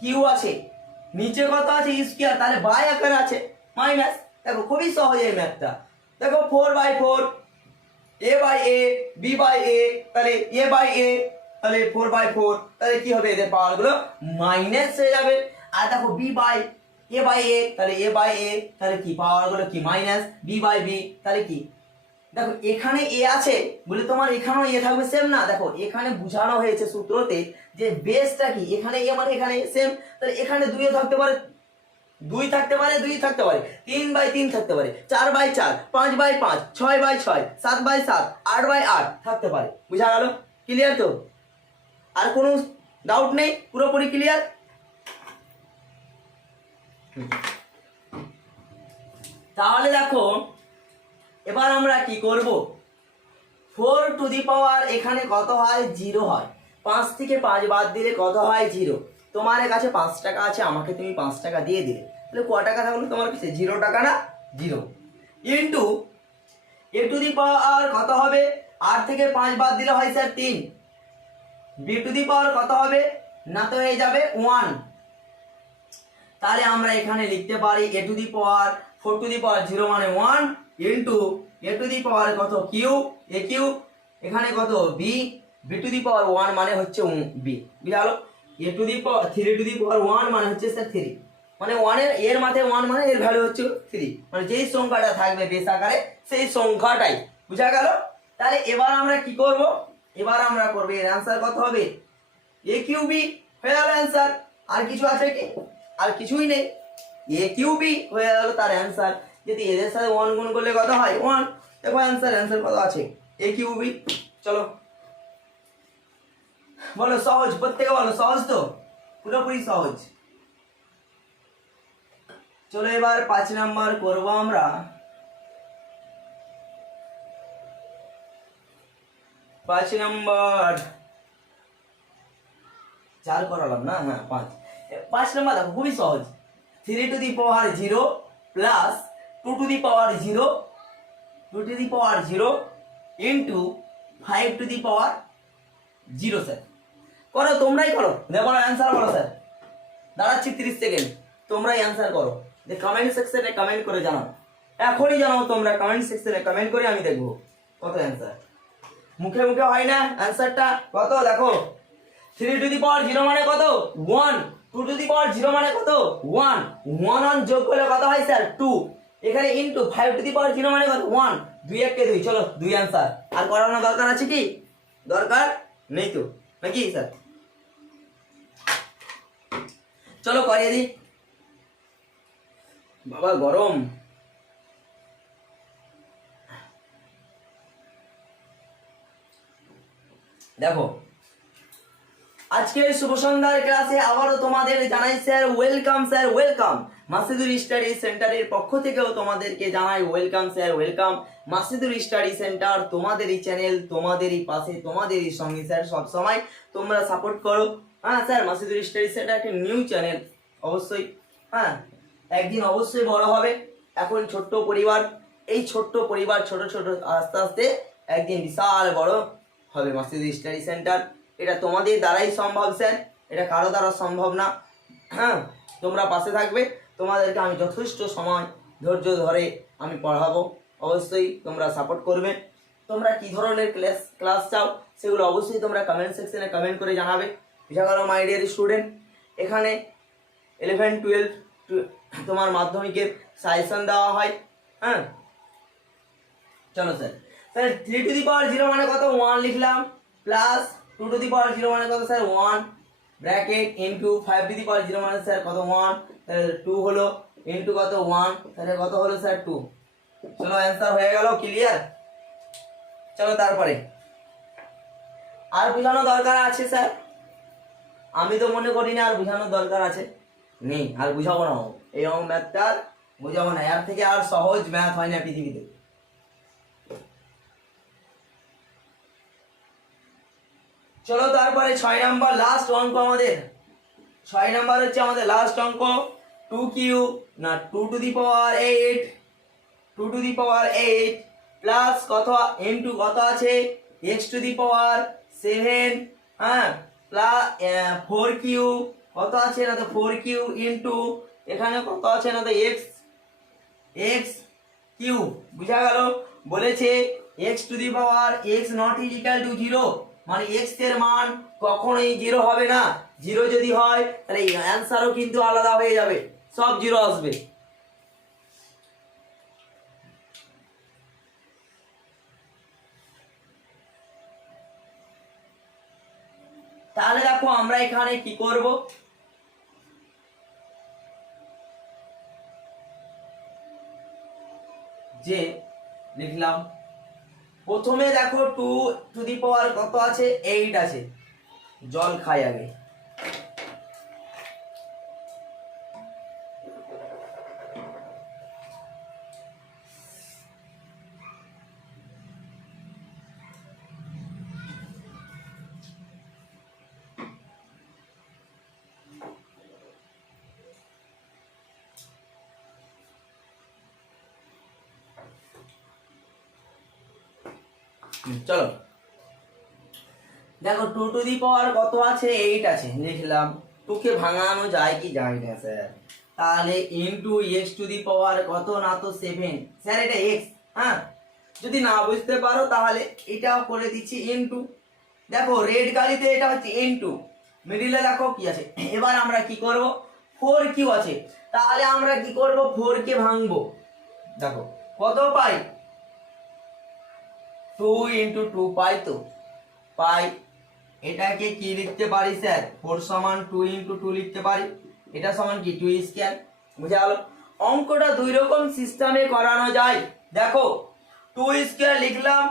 কিউ আছে, নিচে কত আছে স্কয়ার, তাহলে বাই আকারে আছে মাইনাস। দেখো খুবই সহজ এই ম্যাথটা। দেখো 4/4 a by a b by a, তাহলে a বাই a, তাহলে 4/4, তাহলে কি হবে এদের পাওয়ার গুলো মাইনাস হয়ে যাবে। আর দেখো b by a by a, তাহলে a বাই a, তাহলে কি পাওয়ার গুলো কি মাইনাস, b বাই b, তাহলে কি দেখো এখানে a আছে বলে তোমার এখানেও a থাকবে সেম না। দেখো এখানে বোঝানো হয়েছে সূত্রতে যে বেসটা কি, এখানে a মানে এখানে সেম, তাহলে এখানে 2 থাকতে পারে, 2 থাকতে পারে, 2 থাকতে পারে, 3/3 থাকতে পারে, 4/4, 5/5, 6/6, 7/7, 8/8 থাকতে পারে, বুঝা গেল। ক্লিয়ার তো, আর কোনো ডাউট নেই, পুরোপুরি ক্লিয়ার। তাহলে দেখো এবার আমরা কি করব, 4 টু দি পাওয়ার এখানে কত হয় 0 হয়, 5 থেকে 5 বাদ দিলে কত হয় 0। তোমার কাছে 5 টাকা আছে, আমাকে তুমি 5 টাকা দিয়ে দিলে, তাহলে ক টাকা থাকলো তোমার কাছে 0 টাকা না, 0 into A to the power কত হবে, 8 থেকে 5 বাদ দিলে হয় sir 3, B to the power কত হবে না তো হয়ে যাবে 1। তাহলে আমরা এখানে লিখতে পারি এ to the power 4 to the power 0 মানে 1 into A to the power কত কিউ, এ কিউ এখানে কত B, B to the power 1 মানে হচ্ছে বি, বুঝালো। A to the power 3 to the power 1 মানে হচ্ছে স্যার 3, মানে 1 এর মাথায় 1 মানে এর ভ্যালু হচ্ছে 3, মানে যেই সংখ্যাটা থাকবে বেস আকারে সেই সংখ্যাটাই, বুঝা গেল। তাহলে এবার আমরা কি করব, এবার আমরা করব এর অ্যানসার কত হবে এ কিউ বি, হয়ে গেল অ্যানসার। আর কিছু আছে কি, আর কিছুই নেই, এ কিউ বি হয়ে গেল তার অ্যানসার। যদি এদের সাথে 1 গুণ করলে কত হয় 1, দেখো অ্যানসার কত আছে এ কিউ বি। চলো বলো সহজ, প্রত্যেকে বলো সহজ তো, পুরোপুরি সহজ। চলো এবার 5 নাম্বার করব আমরা। 5 নাম্বার 4 করালাম না, হ্যাঁ 5 নাম্বার দেখো খুবই সহজ, 3 to the power 0 plus 2 to the power 0, 2 to the power 0 into 5 to the power 0। Sir করো, তোমরাই করো, দেখো অ্যান্সার বলো স্যার, দাঁড়াচ্ছি 30 সেকেন্ড, তোমরাই অ্যান্সার করো, যে কমেন্ট সেকশনে কমেন্ট করে জানাও, এখনই জানাও তোমরা কমেন্ট সেকশনে কমেন্ট করে, আমি দেখবো কত অ্যান্সার। মুখে মুখে হয় না অ্যান্সারটা, কত দেখো 3 টু দি পাওয়ার 0 মানে কত 1, 2 টু দি পাওয়ার 0 মানে কত 1, 1 যোগ করলে কত হয় স্যার 2, এখানে ইনটু 5 টু দি পাওয়ার 0 মানে কত 1, 2 1 কে 2, চলো 2 অ্যান্সার। আর করানোর দরকার আছে কি, দরকার নেই তো নাকি স্যার। চলো করিয়ে দিই, বাবা গরম। দেখো আজকের শুভ সন্ধ্যার ক্লাসে আবারও তোমাদের জানাই sir welcome, sir welcome. Masidur study সেন্টারের পক্ষ থেকেও তোমাদেরকে জানাই welcome sir welcome. Masidur study centre তোমাদেরই চ্যানেল, তোমাদেরই পাশে, তোমাদেরই সঙ্গে স্যার সব সময় তোমরা সাপোর্ট করো। হ্যাঁ স্যার মাসিদুর স্টাডি সেন্টার একটা নিউ চ্যানেল, অবশ্যই হ্যাঁ একদিন অবশ্যই বড় হবে। এখন ছোট্ট পরিবার, এই ছোট্ট পরিবার ছোট ছোট আস্তে আস্তে একদিন বিশাল বড় হবে মাসিদুর স্টাডি সেন্টার। এটা তোমাদের দ্বারাই সম্ভব স্যার, এটা কারো দ্বারা সম্ভব না। হ্যাঁ তোমরা পাশে থাকবে, তোমাদেরকে আমি যথেষ্ট সময় ধৈর্য ধরে আমি পড়াবো, অবশ্যই তোমরা সাপোর্ট করবে। তোমরা কি ধরনের ক্লাস চাও সেগুলো অবশ্যই তোমরা কমেন্ট সেকশনে কমেন্ট করে জানাবে। বুঝা গেল মাই ডিয়ার স্টুডেন্ট, এখানে 11 12 তোমার মাধ্যমিকের সাজেশন দেওয়া হয়। হ্যাঁ চলো sir, sir 3 to the power 0 মানে কত 1 লিখলাম, প্লাস 2 টু দি পাওয়ার 0 মানে কত sir 1, bracket into 5 to the power 0 মানে স্যার কত 1, তাহলে 2 হলো ইনটু কত 1, তাহলে কত হলো স্যার 2। চলো অ্যান্সার হয়ে গেল, ক্লিয়ার। চলো তারপরে আর বোঝানো দরকার আছে স্যার? আমি তো মনে করি না আর বোঝানোর দরকার আছে, নেই, আর বুঝাবো না। এই অঙ্ক ম্যাথটা বুঝাবো না, এর থেকে আর সহজ ম্যাথ হয় না পৃথিবীতে। চলো তারপরে 6 নাম্বার লাস্ট অঙ্ক আমাদের। 6 নাম্বার হচ্ছে আমাদের লাস্ট অঙ্ক, 2 না 2 to the power 8, 2 to the power 8 plus কত ইনটু কত আছে x টু দি পাওয়ার 7, হ্যাঁ, প্লাস 4q কত আছে না তো 4q ইনটু এখানে কত আছে না তো x কিউ। বুঝা গেল? বলেছে x to the power x not equal to 0, মানে x এর মান কখনোই 0 হবে না। 0 যদি হয় তাহলে অ্যানসারও কিন্তু আলাদা হয়ে যাবে, সব 0 আসবে। তাহলে দেখো আমরা এখানে কি করব, যে লিখলাম প্রথমে দেখো 2 টু দি পাওয়ার কত আছে 8 আছে, জল খাই আগে। চলো দেখো 2 টু দি পাওয়ার কত আছে 8 আছে, লিখলাম। 2 কে ভাঙানো যায় কি যায় না স্যার? তাহলে into x to the power কত না তো 7, স্যার এটা x, হ্যাঁ। যদি না বুঝতে পারো তাহলে এটাও করে দিচ্ছি ইনটু। দেখো রেড কালিতে এটা হচ্ছে ইনটু, মিডিলে দেখো কি আছে। এবার আমরা কি করব, 4q আছে, তাহলে আমরা কি করব 4 কে ভাঙবো। দেখো কত পাই, 2 ইনটু 2 পাই, তো পাই। এটাকে কি লিখতে পারি স্যার, 4 সমান 2 ইনটু 2 লিখতে পারি। এটা সমান কি 2 স্কয়ার। বুঝা গেল? অঙ্কটা দুই রকম সিস্টেমে করানো যায়। দেখো 2 স্কয়ার লিখলাম,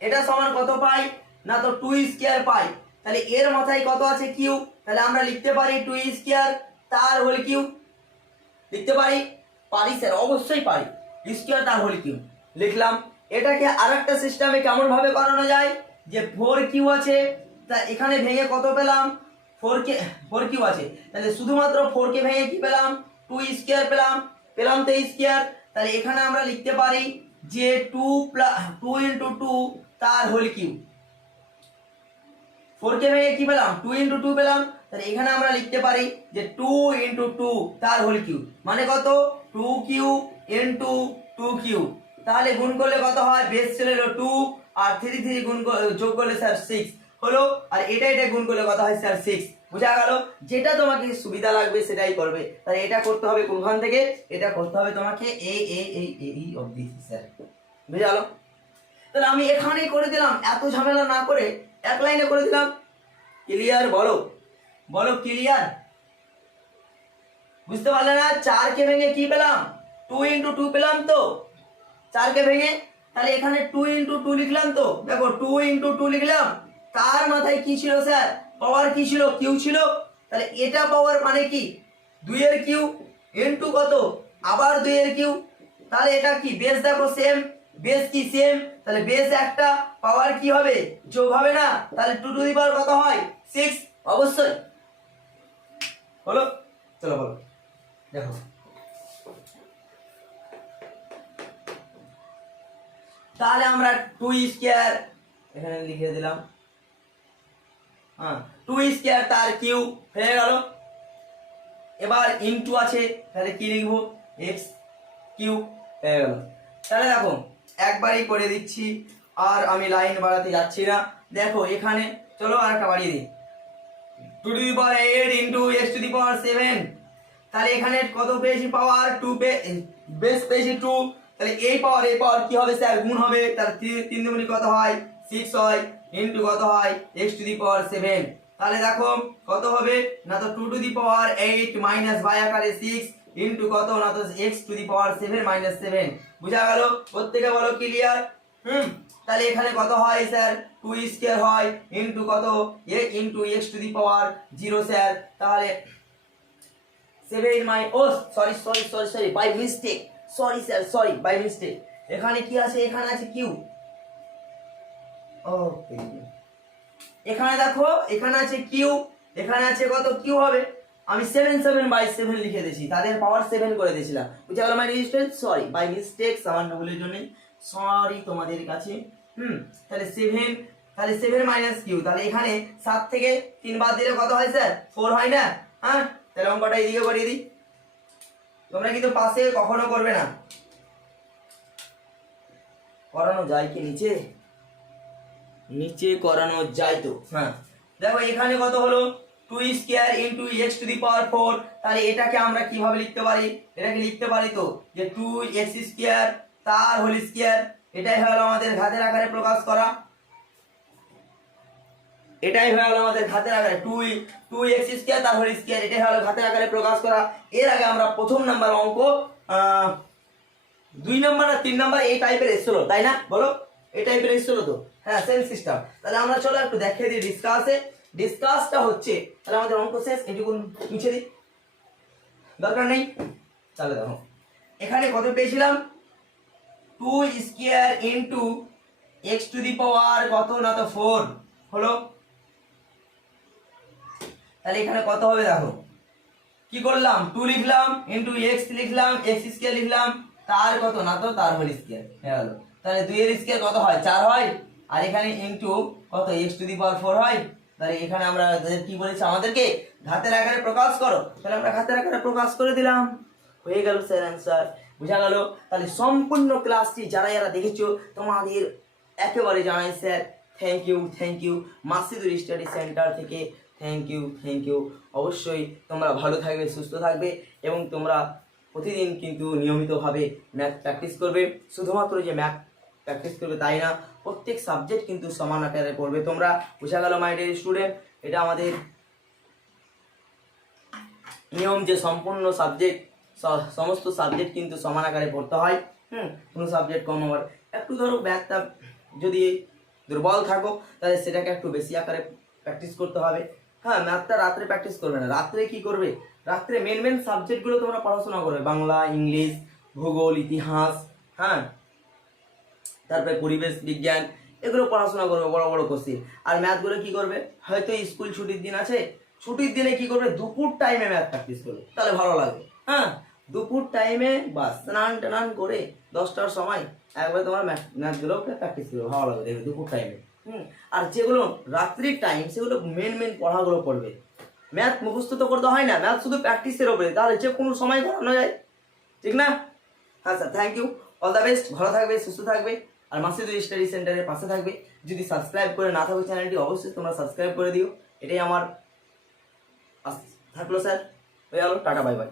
এটা সমান কত পাই না তো 2 স্কয়ার পাই। তাহলে এর মাথায় কত আছে কিউ, তাহলে আমরা লিখতে পারি 2 স্কয়ার তার হোল কিউ। লিখতে পারি? পারি স্যার, অবশ্যই পারি। স্কয়ার তার হোল কিউ লিখলাম। এটাকে আরেকটা সিস্টেমে কেমন ভাবে করানো যায়, যে 4q আছে, তা এখানে ভেঙে কত পেলাম 4q আছে, তাহলে শুধুমাত্র 4 কে ভেঙে কি পেলাম 2 স্কয়ার পেলাম তো স্কয়ার। তাহলে এখানে আমরা লিখতে পারি যে 2 ইনটু 2 তার হোল কিউ। 4 কে ভেঙে কি পেলাম 2 ইনটু 2 পেলাম, তাহলে এখানে আমরা লিখতে পারি যে 2 ইনটু 2 তার হোল কিউ, মানে কত 2q ইনটু 2q। তাহলে গুণ করলে কত হয়, বেস চলে এলো 2 আর 3 গুণ যোগ করলে স্যার 6 হলো, আর এটা গুণ করলে কত হয় স্যার 6। বুঝা গেল? যেটা তোমাকে সুবিধা লাগবে সেটাই করবে। তাহলে এটা করতে হবে কোনখান থেকে, এটা করতে হবে তোমাকে এই অবধি স্যার। বুঝা গেল? তাহলে আমি এখানেই করে দিলাম, এত ঝামেলা না করে এক লাইনে করে দিলাম। ক্লিয়ার? বলো বলো ক্লিয়ার? বুঝতে পারলে না? 4 কে ভেঙে কি পেলাম 2 ইনটু 2 পেলাম, তো 4 কে ভেঙে, তাহলে এখানে 2 ইনটু 2 লিখলাম। তো দেখো 2 ইনটু 2 লিখলাম, তার মাথায় কি ছিল স্যার, পাওয়ার কি ছিল, কিউ ছিল। তাহলে এটা পাওয়ার মানে কি 2 এর কিউ ইনটু কত আবার 2 এর কিউ। তাহলে এটা কি বেস, দেখো সেম, বেস কি সেম, তাহলে বেস একটা, পাওয়ার কি হবে যোগ হবে না, তাহলে 2 টু দি পাওয়ার কত হয় 6 অবশ্যই। হলো? চলো বলো দেখো। তাহলে আমরা 2 স্কয়ার এখানে লিখে দিলাম, হ্যাঁ 2 স্কয়ার তার কিউ হয়ে গেল। এবার ইনটু আছে, তাহলে কি লিখবো x কিউ হয়ে গেল। তাহলে দেখো একবারই করে দিচ্ছি, আর আমি লাইন বাড়াতে যাচ্ছি না। দেখো এখানে চলো আর একটা বাড়িয়ে দিই, 2 to the power 8 into x to the power 7। তাহলে এখানে কত পেয়েছি পাওয়ার 2 বেস পেয়েছি 2, তাহলে এই পাওয়ার কি হবে স্যার গুণ হবে, তাহলে 3 দুগুণে কত হয় 6 হয়, ইনটু কত হয় x টু দি পাওয়ার 7। তাহলে দেখো কত হবে না তো 2 to the power 8 minus y আকারে 6 ইনটু কত না তো x to the power 7 minus 7। বুঝা গেল? প্রত্যেকে বলো ক্লিয়ার? তাহলে এখানে কত হয় স্যার 2 স্কয়ার হয় ইনটু কত a into x to the power 0 sir. তাহলে 7 my oh sorry sorry sorry sorry by mistake, sorry sir sorry by mistake. এখানে কি আছে? এখানে আছে কিউ। ওকে, এখানে দেখো এখানে আছে কিউ, এখানে আছে কত কিউ হবে। আমি 7 লিখে দিয়েছি, তাদের পাওয়ার 7 করে দিয়েছিলাম। বুঝা গেল মাই রেজিস্ট্যান্স? সরি বাই মিস্টেক, সামান্য ভুলের জন্য সরি তোমাদের কাছে। তাহলে 7 মাইনাস কিউ, তাহলে এখানে 7 থেকে 3 বাদ দিলে কত হয় স্যার? 4 হয় না? হ্যাঁ, তাহলে অঙ্কটা এদিকে করিয়ে দিই। তোমরা কিন্তু পাশে কখনো করবে না। করানো যায় কি নিচে? নিচে করানো যায় তো। হ্যাঁ, দেখো এখানে কত হলো 2 square into x to the power 4। তাহলে এটাকে আমরা কিভাবে লিখতে পারি? এটাকে লিখতে পারি তো যে 2x স্কয়ার তার হোল স্কয়ার। এটাই হলো আমাদের ঘাতের আকারে প্রকাশ করা। এটাই হলো আমাদের ঘাতের আকারে 2x স্কয়ার তার হোল স্কয়ার, এটাই হলো ঘাতের আকারে প্রকাশ করা। এর আগে আমরা প্রথম নাম্বার অঙ্ক 2 নাম্বার আর 3 নাম্বার এই টাইপের এসেছিল, তাই না? বলো, এই টাইপের এসেছিল তো। হ্যাঁ, সেম সিস্টেম। তাহলে আমরা চলো একটু দেখিয়ে দিই ডিসকাসে। ডিসকাসটা হচ্ছে তাহলে আমাদের অঙ্ক শেষ, এটুকু মুছে দিই, দরকার নেই। তাহলে দেখো এখানে কত পেয়েছিলাম 2 square into x to the power কত না তো 4 হলো। তাহলে এখানে কত হবে দেখো, কি করলাম 2 লিখলাম ইনটু x লিখলাম, x স্কয়ার লিখলাম, তার কত না তো তার হোল স্কয়ার হলো। তাহলে 2 এর স্কয়ার কত হয়? 4 হয়। আর এখানে ইনটু কত x টু দি পাওয়ার 4 হয়। তাহলে এখানে আমরা কি বলেছি আমাদেরকে ঘাতের আকারে প্রকাশ করো, তাহলে আমরা ঘাতের আকারে প্রকাশ করে দিলাম, হয়ে গেল স্যার অ্যানসার। বুঝা গেল? তাহলে সম্পূর্ণ ক্লাসটি যারা যারা দেখেছো তোমাদের একেবারে জানাই sir thank you Masidur study centre থেকে থ্যাংক ইউ। অবশ্যই তোমরা ভালো থাকবে, সুস্থ থাকবে এবং তোমরা প্রতিদিন কিন্তু নিয়মিতভাবে ম্যাথ প্র্যাকটিস করবে। শুধুমাত্র যে ম্যাথ প্র্যাকটিস করবে তাই না, প্রত্যেক সাবজেক্ট কিন্তু সমান আকারে পড়বে তোমরা। বুঝা গেল মাই ডিয়ার স্টুডেন্ট? এটা আমাদের নিয়ম যে সম্পূর্ণ সাবজেক্ট সমস্ত সাবজেক্ট কিন্তু সমান আকারে পড়তে হয়। কোনো সাবজেক্ট কম হওয়ার একটু ধরো ম্যাথটা যদি দুর্বল থাকো তাহলে সেটাকে একটু বেশি আকারে প্র্যাকটিস করতে হবে। হ্যাঁ, ম্যাথটা রাত্রে প্র্যাকটিস করবে না, রাত্রে কি করবে? রাত্রে মেন সাবজেক্টগুলো তোমরা পড়াশোনা করবে, বাংলা, ইংলিশ, ভূগোল, ইতিহাস, হ্যাঁ, তারপরে পরিবেশ বিজ্ঞান, এগুলো পড়াশোনা করবে, বড় বড় কোশ্চেন। আর ম্যাথগুলো কি করবে? হয়তো স্কুল ছুটির দিন আছে, ছুটির দিনে কি করবে? দুপুর টাইমে ম্যাথ প্র্যাকটিস করবে, তাহলে ভালো লাগবে। হ্যাঁ, দুপুর টাইমে বাস স্নান টান করে 10টার সময় একবার তোমার ম্যাথগুলো প্র্যাকটিস করবে, ভালো লাগবে দেখবে দুপুর টাইমে। আর যেগুলো রাত্রির টাইম সেগুলো মেন পড়াগুলো পড়বে। ম্যাথ মুখস্থ তো করতে হয় না, ম্যাথ শুধু প্র্যাকটিসের ওপরে, তাহলে যে কোনো সময় করানো যায়, ঠিক না? হ্যাঁ sir, thank you, all the best, ভালো থাকবে, সুস্থ থাকবে আর মাসিদুর স্টাডি সেন্টারের পাশে থাকবে। যদি সাবস্ক্রাইব করে না থাকো চ্যানেলটি, অবশ্যই তোমরা সাবস্ক্রাইব করে দিও, এটাই আমার থাকলো স্যার। হয়ে গেল, টাটা, বাই বাই।